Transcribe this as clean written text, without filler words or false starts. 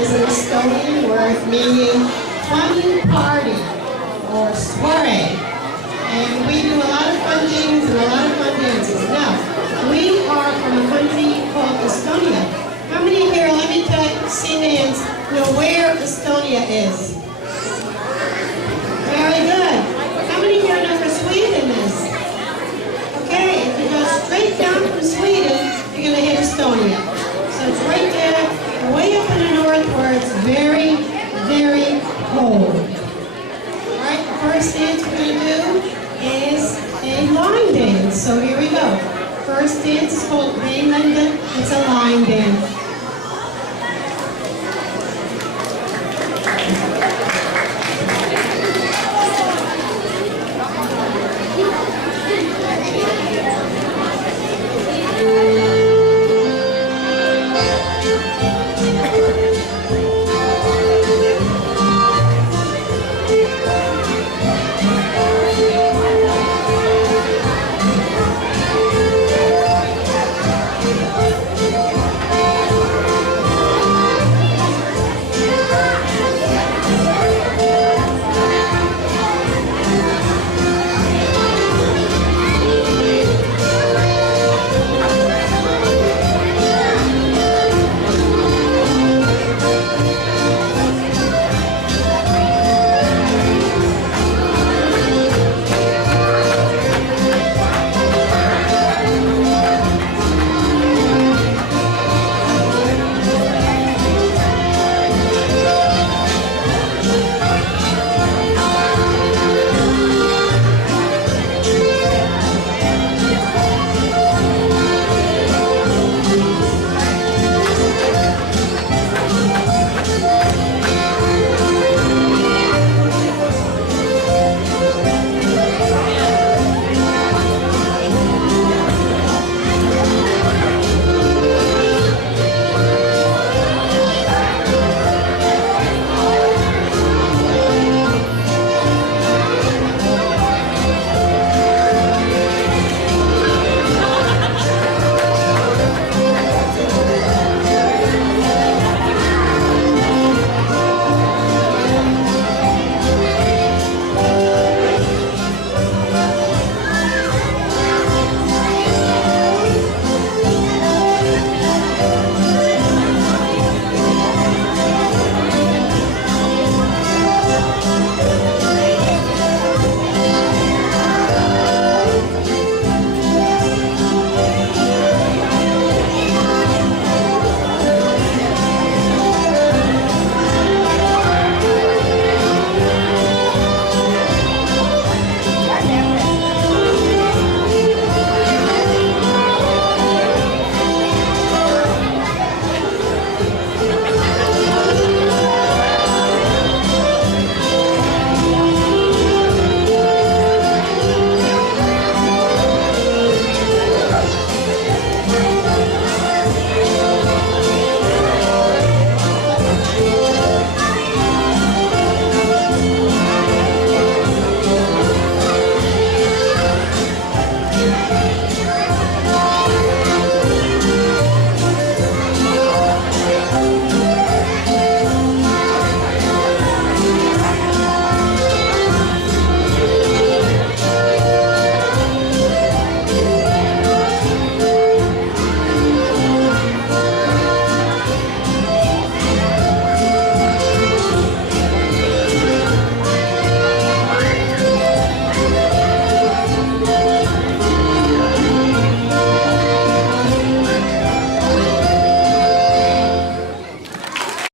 is an Estonian word meaning fun party or soiree. And we do a lot of fun things and a lot of fun dances. Now, we are from a country called Estonia. How many here, let me see the hands, know where Estonia is? Very good. How many here know where Sweden is? Okay, if you go straight down from Sweden, you're going to hit Estonia. So it's right there, way up in the north where it's very, very cold. All right, the first dance we're going to do is a line dance. So here we go. First dance is called Mainland. It's a line dance.